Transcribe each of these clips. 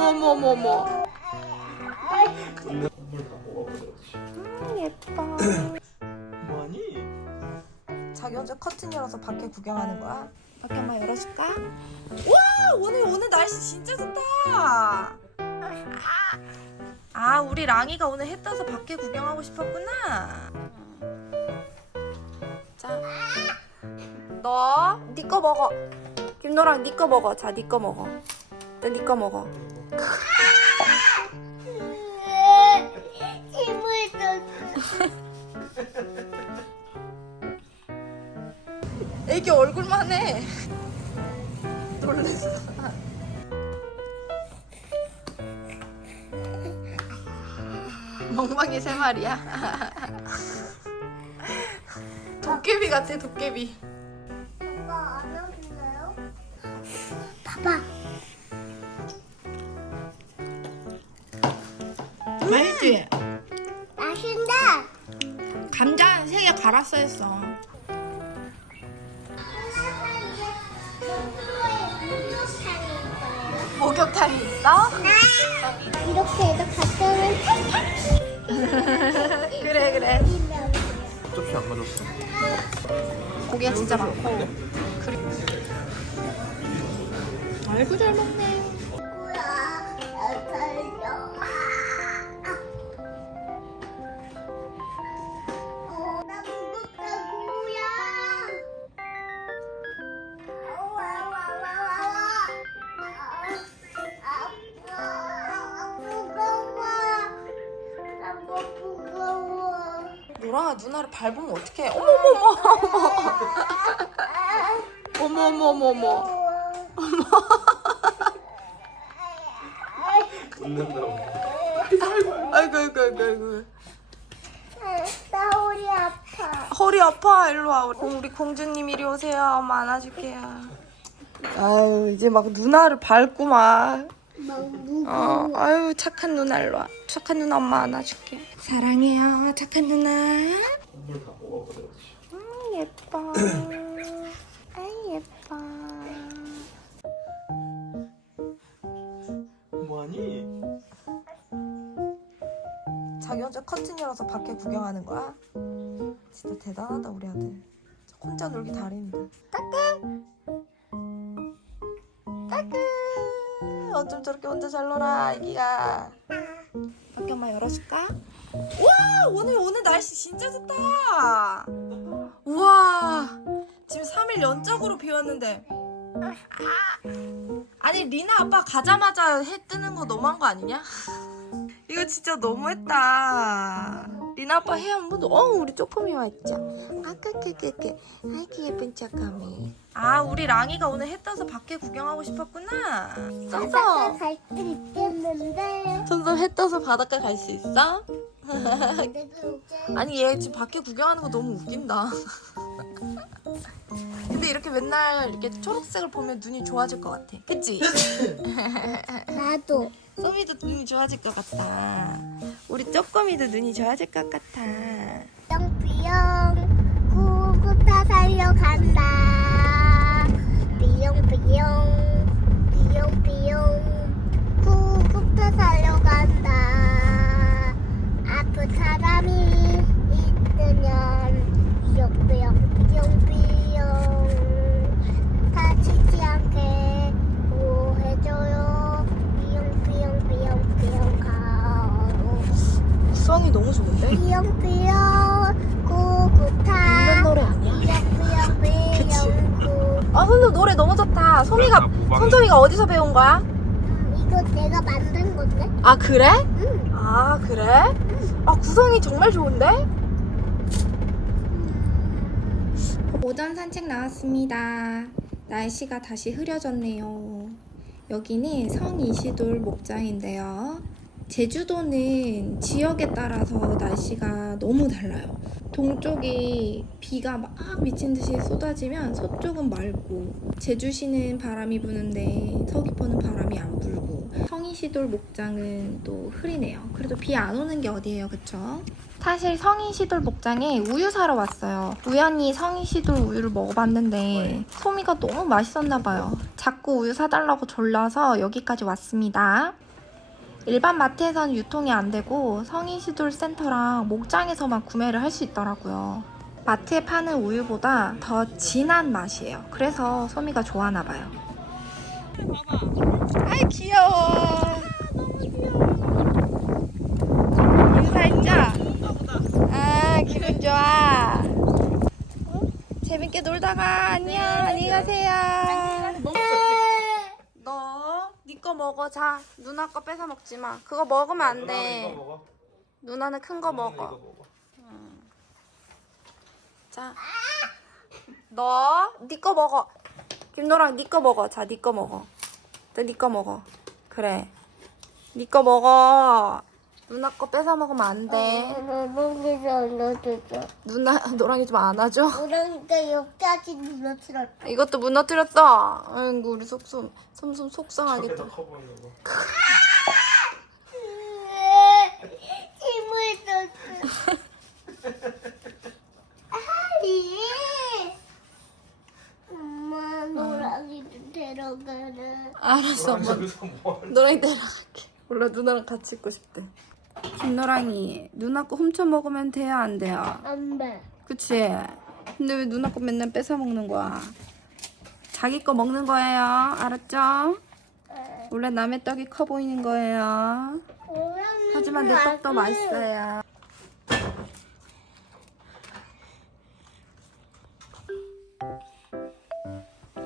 어머머머머머. 선물 다 먹어버렸지. 예뻐. 뭐하니? 자기 혼자 커튼 열어서 밖에 구경하는 거야? 밖에 한번 열어줄까? 와 오늘 오늘 날씨 진짜 좋다. 아 우리 랑이가 오늘 해 떠서 밖에 구경하고 싶었구나. 자, 너 네 거 먹어. 김노랑 네 거 먹어. 자, 네 거 먹어. 너네 거 먹어. 애기 얼굴만 해. 놀랬어. 멍멍이 세 마리야. 도깨비 같아, 도깨비. 맛있지? 맛있다. 감자 세 개 갈았어 했어. 목욕탕이 있어? 이렇게 해서 갔다는 그래, 그래. 접시 안 가졌어. 고기가 진짜 많고. 그리... 아이고 잘 먹네. 누나를 밟으면 어떡해? 어머머머. 어머머머머. 아이고 아이고 아이고 아이고. 나 허리 아파. 허리 아파 일로 와 우리, 우리 공주님 이리 오세요 엄마 안아줄게요 아유 이제 막 누나를 밟고 막 막 무거워. 어, 아유 착한 누나 일로 와 착한 누나 엄마 안아줄게. 사랑해요 착한 누나. 선물 다. 음, 예뻐. 아이 예뻐. 뭐하니? 자기 혼자 커튼 열어서 밖에 구경하는 거야? 진짜 대단하다 우리 아들. 혼자 놀기 다리인데. 따끔! 따끔! 어쩜 저렇게 혼자 잘 놀아 애기가 밖에 한번 열어줄까? 와 오늘 오늘 날씨 진짜 좋다 우와 지금 3일 연적으로 비 왔는데 아 니 리나 아빠 가자마자 해 뜨는 거 너무한 거 아니냐? 이거 진짜 너무했다. 리나 아빠 해 한번 어 우리 쪼꼬미 왔죠. 아까까까까 아이고 예쁜 쪼꼬미. 아 우리 랑이가 오늘 해 떠서 밖에 구경하고 싶었구나. 선선 갈수 있겠는데. 선선 해 떠서 바닷가 갈 수 있어? 이제 아니 얘 지금 밖에 구경하는 거 너무 웃긴다. 근데 이렇게 맨날 이렇게 초록색을 보면 눈이 좋아질 것 같아. 그치? 나도. 소미도 눈이 좋아질 것 같다. 우리 쪼꼬미도 눈이 좋아질 것 같아. 뿅뿅 구구타 살려간다 삐용삐용 삐용삐용 구구타 살려간다 아픈 사람이 있으면 삐용삐용 삐용삐용 다치지 않게 보호해줘요 삐용삐용 삐용삐용 가로 수영이 너무 좋은데? 삐용삐용 구구타 이런 노래 아니야? 삐용삐용 구아 근데 노래 너무 좋다. 소미가 손소미가 어디서 배운 거야? 음, 이거 내가 만든 건데? 아 그래? 응. 아 그래? 아 구성이 정말 좋은데? 오전 산책 나왔습니다. 날씨가 다시 흐려졌네요. 여기는 성 이시돌 목장인데요. 제주도는 지역에 따라서 날씨가 너무 달라요. 동쪽이 비가 막 미친 듯이 쏟아지면 서쪽은 맑고 제주시는 바람이 부는데 서귀포는 바람이 안 불고 성이시돌 목장은 또 흐리네요. 그래도 비 안 오는 게 어디예요, 그쵸? 사실 성이시돌 목장에 우유 사러 왔어요. 우연히 성이시돌 우유를 먹어봤는데 소미가 너무 맛있었나 봐요. 자꾸 우유 사달라고 졸라서 여기까지 왔습니다. 일반 마트에선 유통이 안 되고 성인 시돌 센터랑 목장에서만 구매를 할 수 있더라고요. 마트에 파는 우유보다 더 진한 맛이에요. 그래서 소미가 좋아하나 봐요. 아이 귀여워. 인사했죠? 아 기분 좋아. 재밌게 놀다가 안녕 안녕히 가세요. 너 네거 먹어 자 누나 거 뺏어 먹지 마. 그거 먹으면 안 이거 돼. 먹어. 누나는 큰 거 누나는 이거 먹어. 먹어. 자, 너네거 먹어. 김노랑 네거 먹어. 자, 네거 먹어. 너네거 먹어. 그래. 네거 먹어. 누나 거 뺏어 먹으면 안 돼. 노랑이가 넣어줬어. 누나 노랑이 좀 안아줘. 노랑이가 여기까지 눌러들었다. 이것도 무너뜨렸다. 아이고 우리 속솜 솜솜 속상하겠다. 저게 더커 보이는 거. 힘을 줬어. 아이. 엄마 노랑이도 데려가라. 알았어, 엄마. 노랑이 데려갈게. 몰라 누나랑 같이 있고 싶대. 김노랑이 누나 거 훔쳐 먹으면 돼요 안 돼요? 안 돼. 그치? 근데 왜 누나 거 맨날 뺏어 먹는 거야? 자기 거 먹는 거예요. 알았죠? 원래 남의 떡이 커 보이는 거예요. 하지만 내 떡도 맛있어요.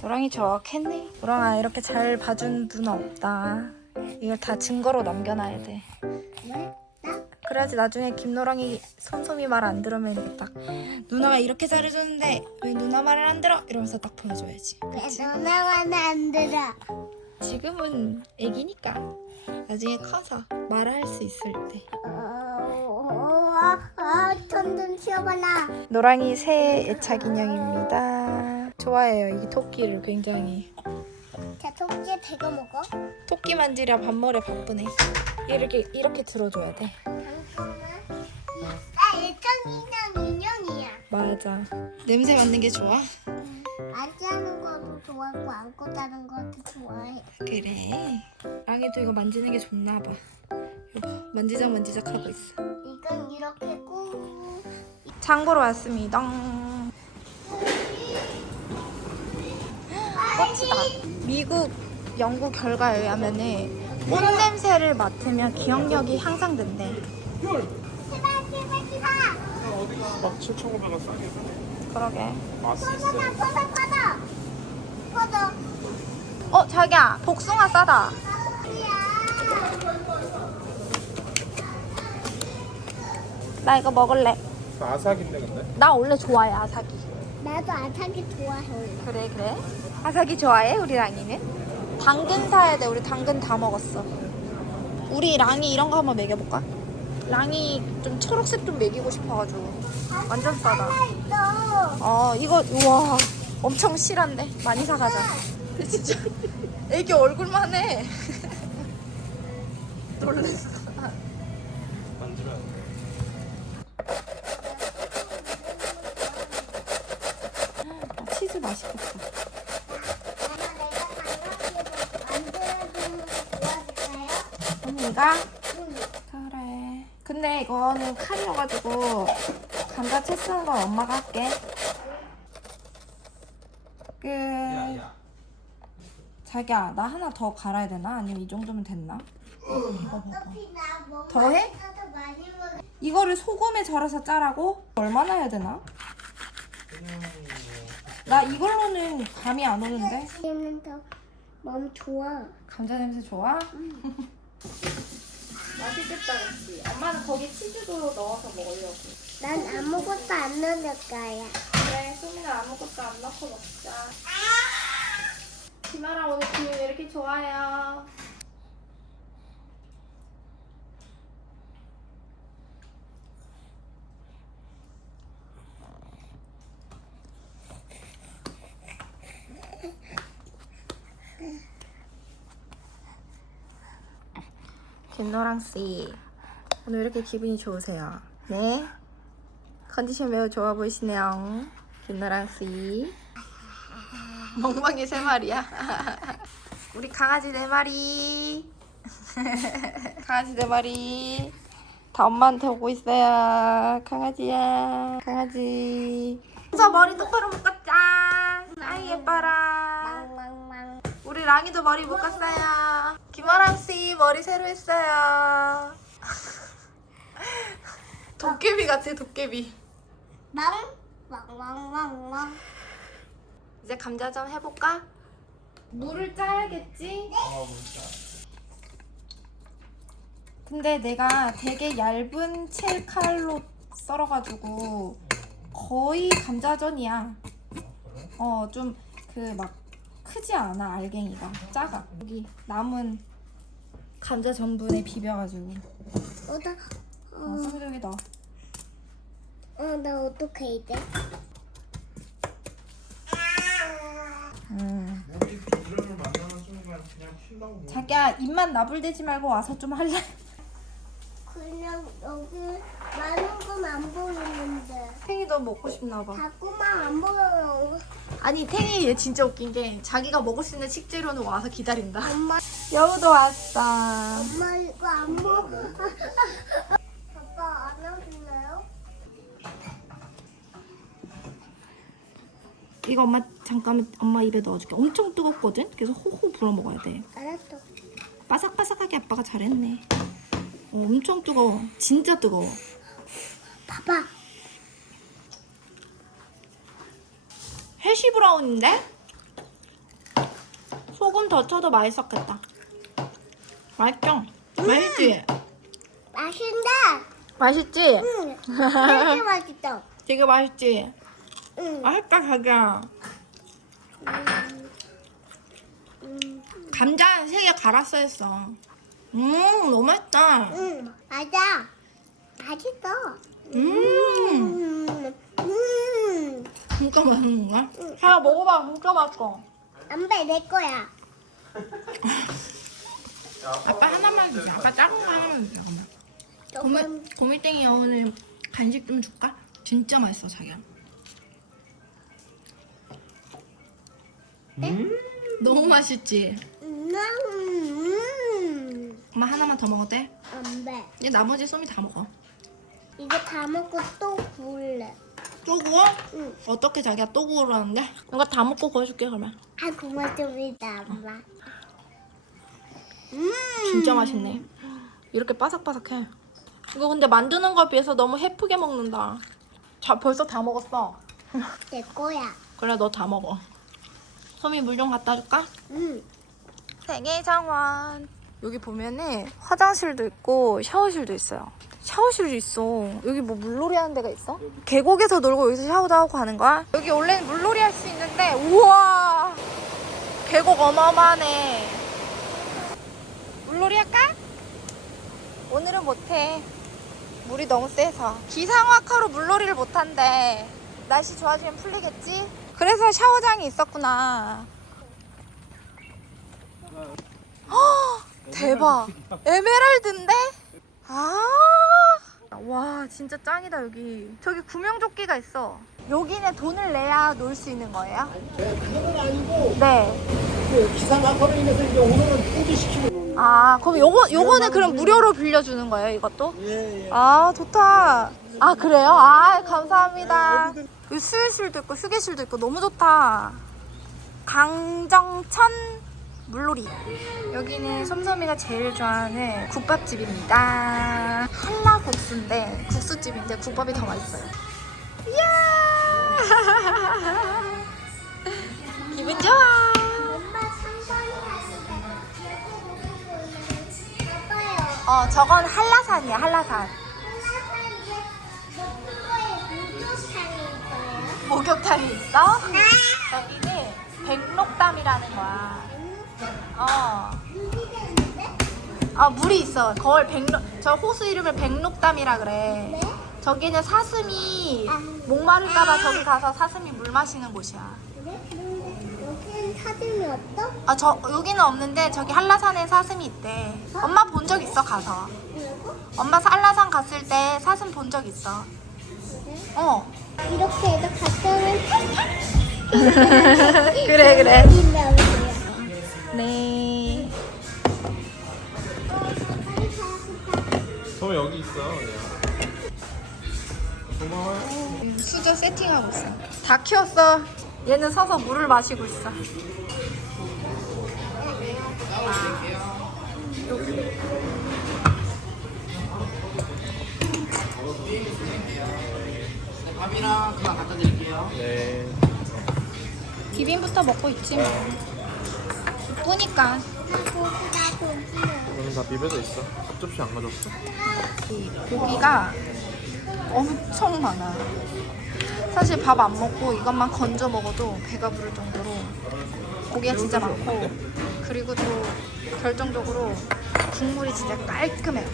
노랑이 저악했네. 노랑아 이렇게 잘 봐준 누나 없다. 이걸 다 증거로 남겨놔야 돼. 그래야지 나중에 김노랑이 솜솜이 말 안 들으면 딱 누나가 이렇게 잘해줬는데 왜 누나 말을 안 들어? 이러면서 딱 보여줘야지. 그치? 왜 너나만 안 들어? 지금은 애기니까 나중에 커서 말할 수 있을 때. 어, 아, 천둥 치워봐라. 노랑이 새해 애착 인형입니다. 좋아해요 이 토끼를 굉장히. 자, 토끼 대거 먹어. 토끼 만지랴 밥머리 바쁘네. 이렇게 이렇게 들어줘야 돼. 잠깐만. 나 일정이랑 인형이야. 맞아. 냄새 맡는 게 좋아? 안지하는 것도 좋아하고 안고 자는 것도 좋아해. 그래. 랑이도 이거 만지는 게 좋나 봐. 여보 만지작 만지작 하고 있어. 이건 이렇게 꾹. 장보러 왔습니다. 꽃이다. 미국 연구 결과에 의하면은 꽃 냄새를 맡으면 기억력이 향상된대. 제발 제발 제발. 막 7,500원 싸게 그러게. 맛이 있어. 퍼져. 어 자기야 복숭아 싸다. 나 이거 먹을래. 아삭인데 근데? 나 원래 좋아해 아사기. 나도 아타기 좋아해. 그래 그래. 아사기 좋아해 우리 랑이는? 당근 사야 돼. 우리 당근 다 먹었어. 우리 랑이 이런 거 한번 먹여볼까? 랑이 좀 초록색 좀 먹이고 싶어가지고 완전 싸다. 어 이거 우와 엄청 실한데 많이 사가자. 근데 진짜 애기 얼굴만 해. 놀랬어. 아, 치즈 맛있겠다. 언니가 응. 그래. 근데 이거는 칼이어가지고 감자 채 쓰는 건 엄마가 할게. 끝. 야. 자기야, 나 하나 더 갈아야 되나? 아니면 이 정도면 됐나? 더 해? 이거를 소금에 절여서 짜라고? 얼마나 해야 되나? 나 이걸로는 감이 안 오는데. 지금은 더몸 좋아. 감자 냄새 좋아? 맛있겠다, 그치? 엄마는 거기 치즈도 넣어서 먹으려고. 난 아무것도 안 넣을 거야. 그래, 소민아 아무것도 안 넣고 먹자. 김아랑 오늘 기분 왜 이렇게 좋아요? 김노랑 씨, 오늘 왜 이렇게 기분이 좋으세요? 네? 컨디션 매우 좋아 보이시네요. 김노랑 씨. 멍멍이 세 마리야. 우리 강아지 네 마리. 강아지 내 머리 다 엄마한테 오고 있어요 강아지야 강아지 저 머리 똑바로 묶었자 아이 예뻐라 랑이도 머리 묶었어요 김아랑 씨 머리 새로 했어요 도깨비 같아 도깨비 망. 망 망 망 망. 이제 감자전 해볼까? 물을 짜야겠지? 어 진짜. 근데 내가 되게 얇은 채칼로 썰어가지고 거의 감자전이야. 어, 좀 그 막 크지 않아 알갱이가 작아. 여기 남은 감자 전분에 비벼가지고 어다. 어, 어, 넣어. 어, 나 이제? 음. 우리 이름을 만나는 순간 그냥 핀다고. 뭐. 자기야 입만 나불대지 말고 와서 좀 할래? 그냥 여기 많은 건 안 보이는데. 탱이 너 먹고 싶나 봐. 자꾸만 안 보여요. 아니 탱이 얘 진짜 웃긴 게 자기가 먹을 수 있는 식재료는 와서 기다린다. 엄마, 여우도 왔어. 엄마 이거 안 먹어. 아빠 안 하실래요? 이거 엄마 잠깐만 엄마 입에 넣어줄게. 엄청 뜨겁거든. 그래서 호호 불어 먹어야 돼. 알았어. 바삭바삭하게 아빠가 잘했네. 어, 엄청 뜨거워. 진짜 뜨거워. 봐봐. 해시 브라운인데? 소금 더 쳐도 맛있었겠다. 맛있죠? 맛있지? 맛있는데? 맛있지? 응. 되게 맛있어. 되게 맛있지? 응. 맛있다 자기야. 음, 감자 한세개 갈았어 했어. 음 너무 맛있다. 응. 맞아. 맛있어. 음 음. 음. 진짜 맛있는 거야? 자기야 먹어봐 진짜 맛있어. 안 배 내 거야. 아빠 하나만 주자. 아빠 작은 거 하나만 주자. 고미, 조금 고밀땡이 오늘 간식 좀 줄까? 진짜 맛있어 자기야. 음. 너무 맛있지? 음. 음. 엄마 하나만 더 먹어도 돼? 안 배. 이제 나머지 솜이 다 먹어. 이거 다 먹고 또 구울래. 또 구워? 응. 어떻게 자기야 또 구우라는데? 이거 다 먹고 구워줄게 그러면. 아 고맙습니다 엄마. 음. 진짜 맛있네. 이렇게 바삭바삭해. 이거 근데 만드는 거에 비해서 너무 해프게 먹는다. 자 벌써 다 먹었어. 내 거야. 그래 너 다 먹어. 솜이 물좀 갖다 줄까? 응. 생애 정원. 여기 보면은 화장실도 있고 샤워실도 있어요. 샤워실도 있어. 여기 뭐 물놀이 하는 데가 있어? 계곡에서 놀고 여기서 샤워도 하고 하는 거야? 여기 원래는 물놀이 할 수 있는데 우와 계곡 어마어마하네. 물놀이 할까? 오늘은 못해. 물이 너무 세서. 기상악화로 물놀이를 못한대. 날씨 좋아지면 풀리겠지? 그래서 샤워장이 있었구나. 헉, 대박. 에메랄드인데? 아. 와, 진짜 짱이다, 여기. 저기 구명조끼가 있어. 여기는 돈을 내야 놀 수 있는 거예요? 네, 그건 아니고 네. 그 악화로 인해서 이제 오늘은 포기시키고 아, 그럼 요거, 요거는 그럼 무료로 빌려주는 거예요, 이것도? 예, 예. 아, 좋다. 아, 그래요? 아, 감사합니다. 여기 수유실도 있고, 휴게실도 있고, 너무 좋다. 강정천 물놀이. 여기는 솜솜이가 제일 좋아하는 국밥집입니다. 한라국수인데, 국수집인데, 국밥이 더 맛있어요. 이야! 기분 좋아! 어, 저건 한라산이야, 한라산. 목욕탕이 있어? 여기는 백록담이라는 거야. 어. 아 물이 있어. 거울 백록 저 호수 이름을 백록담이라 그래. 저기는 사슴이 목마를까봐 저기 가서 사슴이 물 마시는 곳이야. 여기는 사진이 없어? 아 저 여기는 없는데 저기 한라산에 사슴이 있대. 엄마 본 적 있어 가서. 그리고 엄마 한라산 갔을 때 사슴 본 적 있어. 어. 이렇게 해서 갔다면 그래 그래. 네. 여기 있어 그냥 고마워요 수저 세팅하고 있어. 다 키웠어. 얘는 서서 물을 마시고 있어. 밥이랑 그만 갖다 드릴게요. 네 비빔부터 먹고 있지 뭐. 고기요. 이거는 다 비벼져 있어 앞접시 안 가져왔어? 이 고기가 엄청 많아. 사실 밥 안 먹고 이것만 건져 먹어도 배가 부를 정도로 고기가 진짜 많고 그리고 또 결정적으로 국물이 진짜 깔끔해.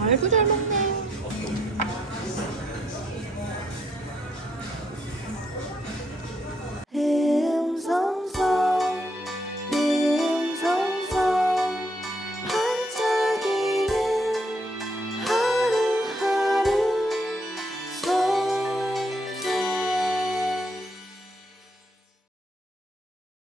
아이고 잘 먹네.